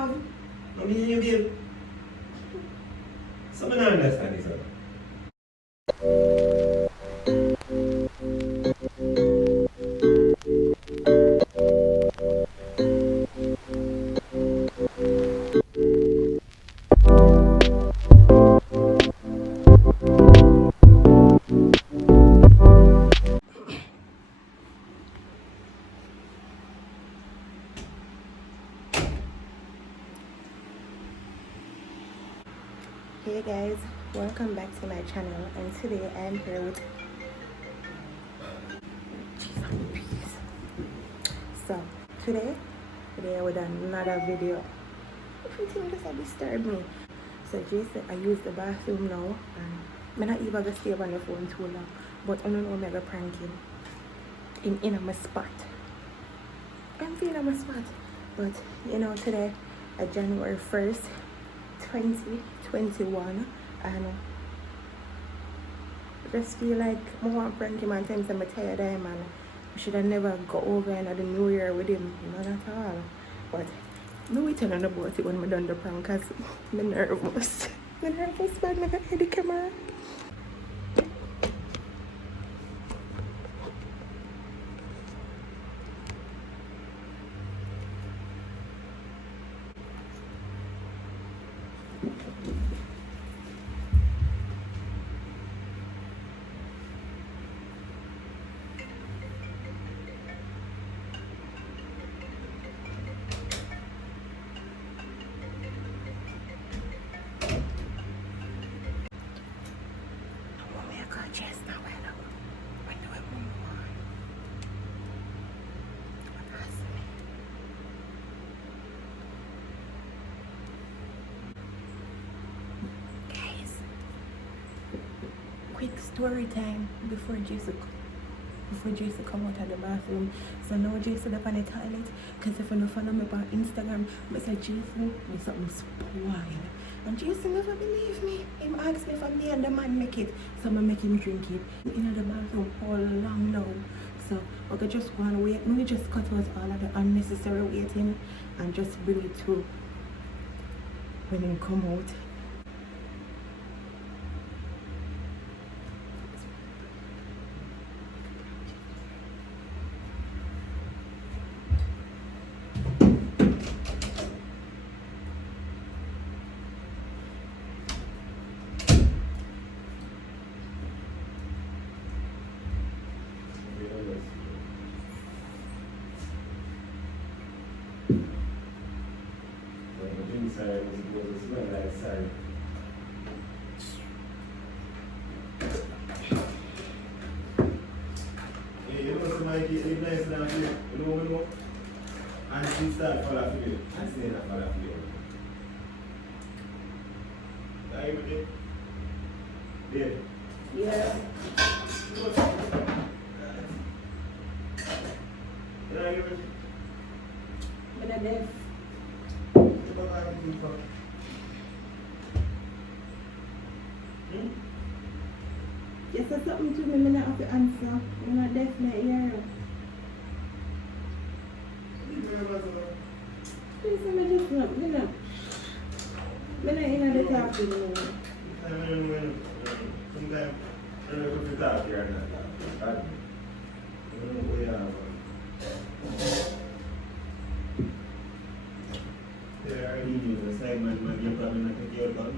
love. I mean, you babe. Some don't understand this. Hey guys, welcome back to my channel, and today I'm here with so today with another video. Everything just disturb me. So Jason, I use the bathroom now, and I'm not even gonna stay on the phone too long, but I don't know I'm gonna prank him in my spot. I'm feeling my spot, but you know, today January 1st 2021, and I just feel like I want to prank him, and times I'm tired of him, and I should have never go over in the new year with him, not at all. But no we tell about it when I done the prank, because I'm nervous. I'm nervous, but I never had the camera. Quick story time before Jason come out of the bathroom. So now Jason up on the toilet, because if you don't follow me on Instagram, I said Jason, me something spoiled. And Jason never believe me. He asked me for me and the man make it. So I make him drink it in the bathroom all long now. So I could just go and wait. We just cut out all of the unnecessary waiting and just bring it through when he come out. Inside was a smell like side. Hey, you know somebody get nice down here, you know, and she start fall off you, and say that fall off you. Are you with it? There. Yeah. Are you with it? I'm not deaf. You said something to me, I not have to answer. I'm not definitely here. Please, I'm just not, you know. I'm not in the talking room. Sometimes I don't know if you talk here or not. I don't know where you are. There are the segment when you're probably not going to get out.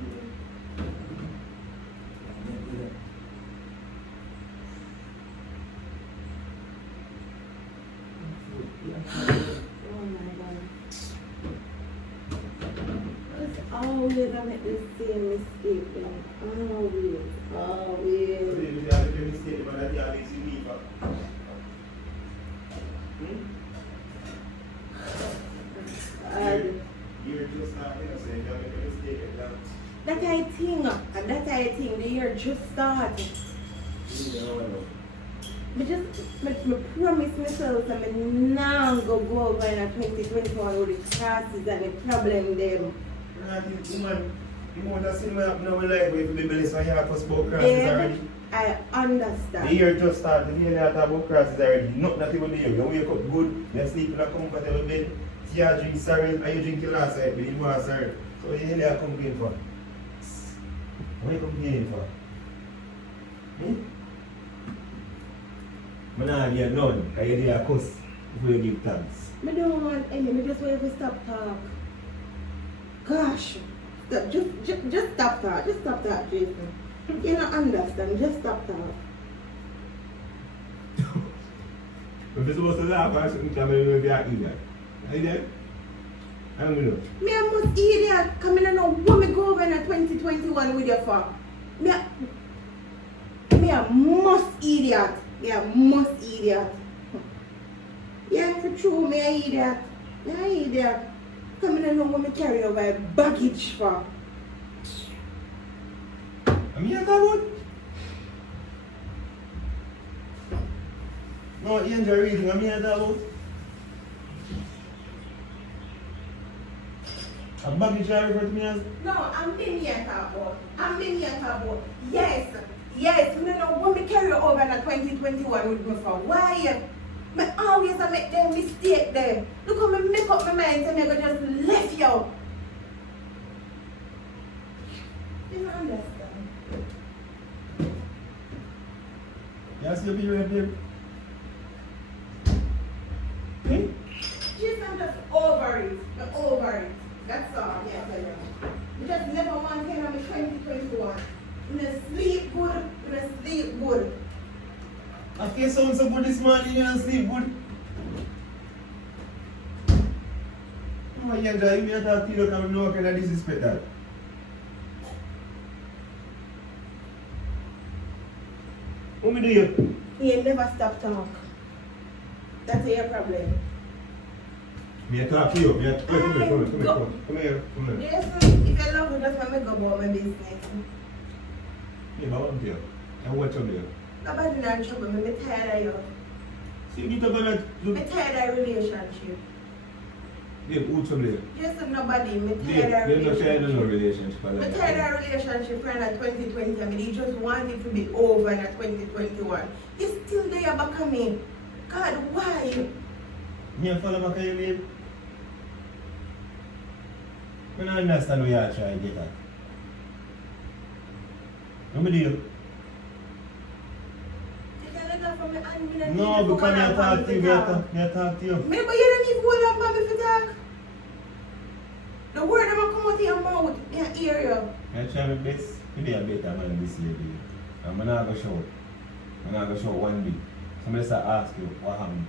Oh my God. It's always I make the same mistake, man. Always. So you have a mistake about that you have this unique. You're just starting to say you have a mistake. That I think the year just started. I promise myself that I'm not going to go over in 2021 with the classes and the problem them. I think, woman, you want to see me up now, like, with the belly, so you have to spoke crosses already. I understand. The year just started, you have to talk about crosses already. Not that you will do. You wake up good, you sleep in a comfortable bed. tea drink sorry, and you drink your last night, but you didn't want sorry. So what the hell are you complaining for? What are you complaining for? Hmm? I'm not give you none, because you did a cuss before you give thanks. I don't want any, I just want you to stop talk. Gosh. Just stop that. Just stop that, Jason. You don't understand. Just stop that. If you're supposed to laugh, I shouldn't tell me if you're idiot. Are you there? I don't know. Me I must idiot. Come in and know what me go over in 2021 with you for. Me I must idiot. Me I must idiot. Yeah, for true, me I idiot. Me I idiot. Come in and know what me carry over baggage for. I'm here, Gabon. No, you enjoy reading. I'm here, Gabon. A baggage I refer to me as? No, I'm been here talk about. I'm been here talk about. Yes, yes. Me know what me carry over in 2021 with me for. Why? Me always make them mistake them. Look how me make up my mind and I go just left you. You don't understand. You see your period, babe? Hmm? Just I'm just over it. I'm over it. That's all. Yeah, I tell you. You just never want to on me 2021. You don't sleep good. You don't sleep good. After you sound so good this morning, you don't sleep good. Oh, you enjoy me and talk to you, because I know I can disrespect that. What me do you? You never stop talk. That's your problem. Me talk to you. Me talk come here. Come here. Yes, if you love me, that's why I go about my business. Yeah, but I want you. I watch you there. Nobody not trouble me. I'm tired of you. See, get up on that. I'm tired of relationship. Yeah, who's from there? Just nobody. I'm Yeah, tired of you're not sharing no relationship. relationship. I'm tired of relationship in 2020. I mean, you just want it to be over in 2021. You're still there back at me. God, why? Me follow back at you, babe. I don't understand what you're trying to get at. What do you? No, because I talk to you, I talk to you. Me, but you don't even hold on for me to talk. The word that come out of your mouth, in your ear. I try my best to be a better man this year, babe. And I'm not going to show. I'm not going to show one bit. Somebody start ask you what happened.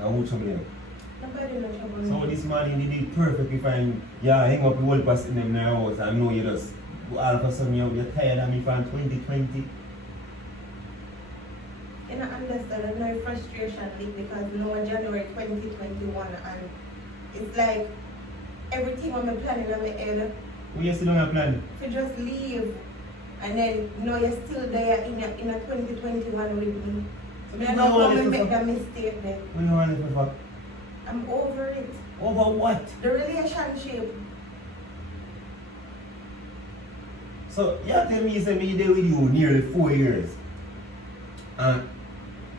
And who's from there? Nobody knows trouble. So this morning you did perfectly fine. Yeah, hang up the whole pass in them their house. I know you just all of a sudden you're tired of me from 2020. You don't understand, there's no frustration leak because now January 2021 and it's like everything I'm planning on my head Well, you still don't have plan. to just leave and then now you're still there in a 2021 with me. So I you don't want to want make to that mistake then. What do you want to fuck? I'm over it. Over what? The relationship. So you tell me you said me there with you nearly 4 years. And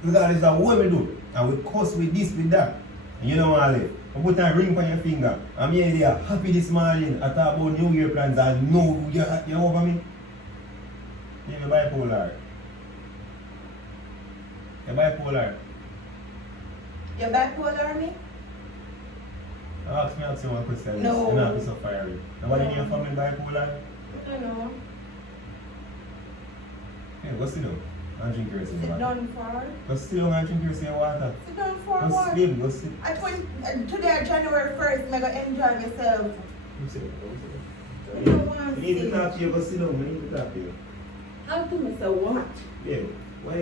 regardless of what we do, and we cuss with this, with that, and you know what I live. I put a ring on your finger. I'm here there happy this morning. I talk about New Year plans. I know you're over me. You're bipolar. You're bipolar. You're bipolar me? Ask me one question. No. You're not so fiery. Nobody in your family bipolar? I know. Yeah, go sit down and drink your Sit water. down for? Go sit down and drink your water. Sit down for Go what? swim, go sit. Today, January 1st, I'm going to enjoy myself. Go sit. I don't want We need to to talk to you. Go sit down. We need to talk to you. How to myself what? Yeah. Why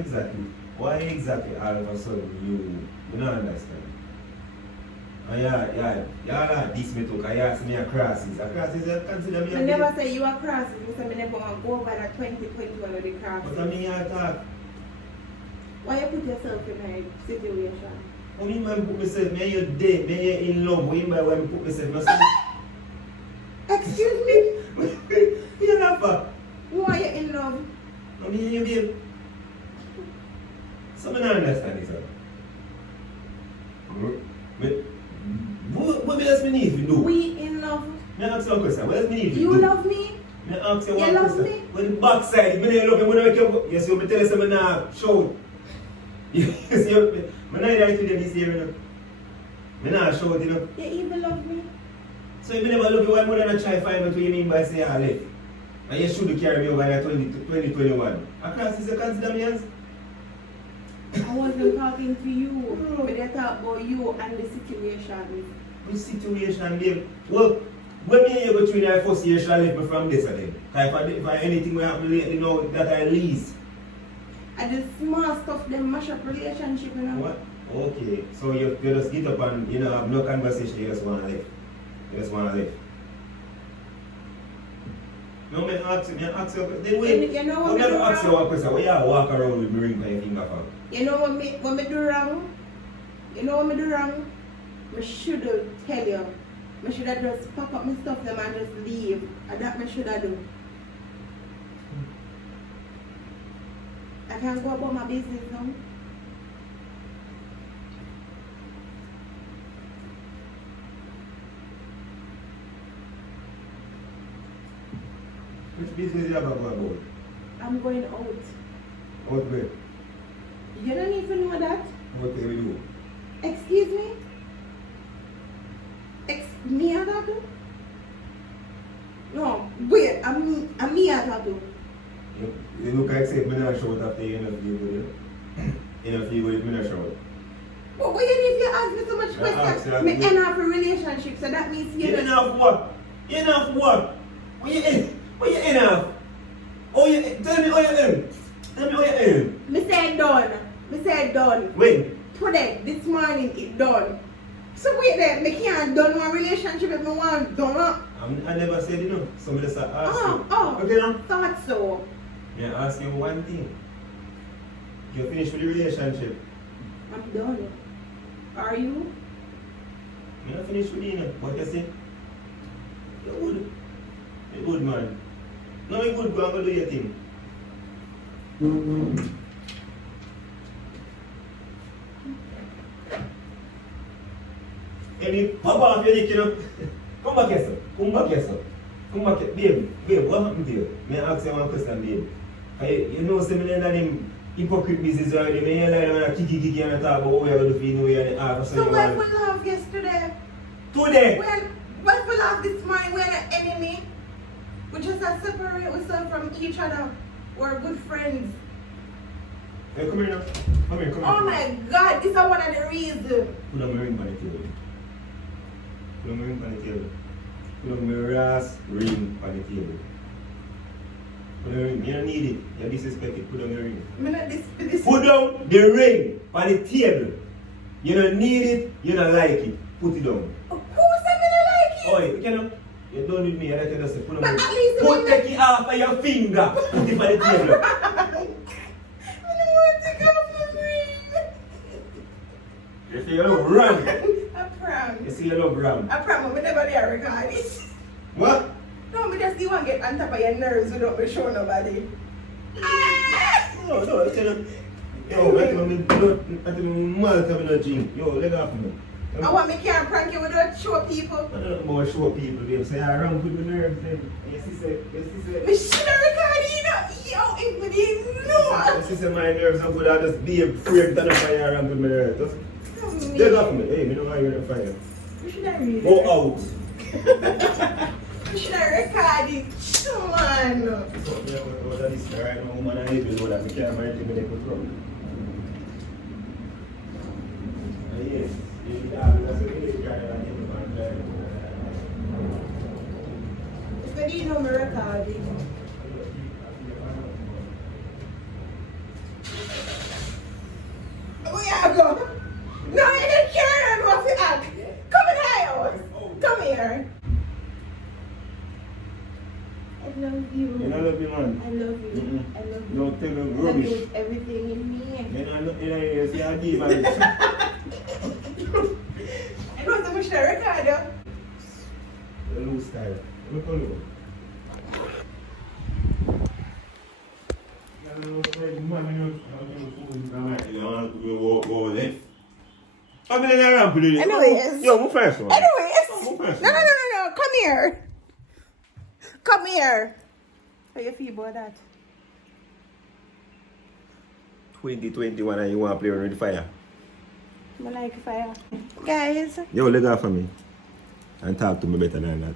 exactly all of a sudden you don't understand? And yeah, like this me took, I asked me a crosses. A crosses, you consider me I a never say you are crossing, I said I never want to go over that 2021 with the crossing. But I mean, you talk. Why you put yourself in a situation? I mean, man, put myself, me you dead, me you in love. What you mean when I put myself, myself? Excuse me? You're not fuck. Why you in love? I mean, you babe. So I don't understand this. do? We in love. Me ask you a question. What does me need to You do? love me? Me ask you You one love question. me? When the backside, me don't love you, me don't make you. You see, me tell you something now, shout. You see, me not right with you this year, you know. Me not shout, you know. You even love me? So if you never love you, why more than I try to find out what you mean by say I left? And you should carry me over here 2021. Across is a consider me as? I wasn't talking to you. But I talk about you and the situation. Which situation, babe? Well, when me and you go through the first year, shall I left me from this again? If I anything will happen lately now that I leave. And the small stuff, them mash up relationship, you know. What? Okay. So you just get up and you know have no conversation, you just want to leave. You just want to leave. No, me ask you, then wait. You know what I'm me do never ask you wrong? one question. Why you walk around with me ring by your finger for? You know what me do wrong? You know what me do wrong? I should tell you. I should have just pack up my stuff them and just leave. And that I should have do. I can't go about my business now. Which business you have about? I'm going out. Out where? You don't even know that? What can we do? Excuse me? Me I talk to? No, wait, I'm me I talk to. You look like say me not shout after you interview with you. Interview with me not shout. But why if you ask me so much I ask questions? you Me that. end up a relationship, so that means You you in off what? You in off what? What you in? What you in off? Oh you tell me how you in. Tell me how you in. Me say done. Me say done. When? Today, this morning, it done. So wait there, me can't done one relationship if me want done. I never said you know. Somebody just ask you. Oh, Okay now? thought so. May I ask you one thing? You finished with the relationship. I'm done. Are you? I'm not finished with you, what you say? You're good. You're good, man. No, you're good, go and go do your thing. And you pop off your dick, you know. Come back here, sir. Come back here, sir. Come back here. Babe, what happened to you? May I ask you one question, babe? You know, say me that them hypocrite business already. Me hear like them kiki and talk about what we are going to do for you, know, and ask. So what we love yesterday? Today? What we love this morning, we're not enemy. We just have to separate ourselves from each other. We're good friends. Hey, come here now. Come here. Oh my God, this is one of the reasons. Put on my ring on the table. Put on my ring on the table. Put on my ass ring on the table. Put on the ring. You don't need it. You disrespect it. Put on the ring. Put down the ring on the table. You don't need it. You don't like it. Put it down. Who said me not like it? Oh, you cannot. You're done with me. I like you just say, put on But the at least ring. when Put take it off of your finger. Put it on the table. I don't want to take off the ring. You see your love ram. I promise. You see your love ram. I promise we never dare record it. What? No, me just want to get on top of your nerves without me show nobody. No, you cannot. Yo, let me melt up in the gym. Yo, leg off me. I want me can't prank you without show people. I don't know about show people. They say I run with the nerves. Then yes, he said. Me should have recorded it. Yo, if we didn't know. Yes, he said my nerves are good. I just be afraid to fire around with my nerves. Just leg off me. Hey, me know why you're on fire. We should have read it. Go out. We should have recorded it. Come on. That is right now, woman. I hate to that. I can't marry me. They could come. Yes. But you know me recording. Where you go? No, you don't care what you act. Come in here. Come here. I love you. You know, love you, man. I love you. Mm-hmm. I love you. Don't tell them I love you rubbish. with everything in me. You know, you see how deep I am. It was a much record. The loose style. Look how you. I'm in the ramp with you. Anyways. Yo, my first one. Anyways. No. Come here. Come here. How you feel about that? 2021 and you want to play around with fire? I like fire. Guys. Yo, leg off for me. And talk to me better than that.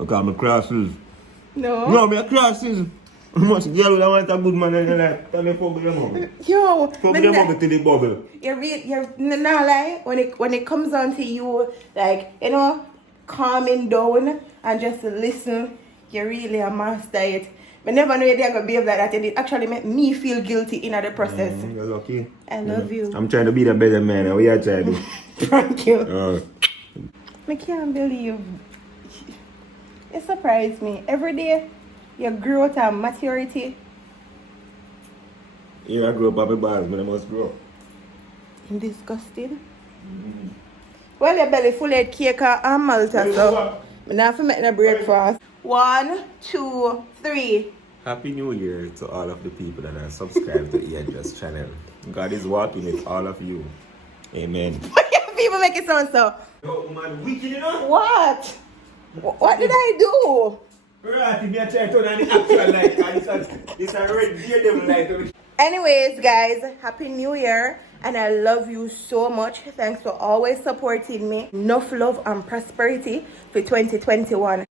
Okay, I'm a crosses. No. No, I'm a crosses. Much girl that want a good man and like, tell me fuck them up. Yo. Fuck them up till the bubble. You're not lie. When it comes down to you, like, you know, calming down and just listen, you're really a master at it. I never know you're going to behave like that. It actually made me feel guilty in the process. You're lucky. I love you. I'm trying to be the better man. And we are trying to. Thank you. I can't believe. It surprised me. Every day, your growth and maturity. Yeah, I grew up at my bars, but I must grow. Disgusting. Well, your belly full of cake and malta, so I'm not for making a breakfast. 1, 2, 3. Happy New Year to all of the people that are subscribed to Iandra's channel. God is walking with all of you. Amen. People make it sound so. Yo, man, wicked, you know? What? What did I do? Right, if you try to turn on the actual light, it's a red devil light. Anyways, guys, Happy New Year. And I love you so much. Thanks for always supporting me. Enough love and prosperity for 2021.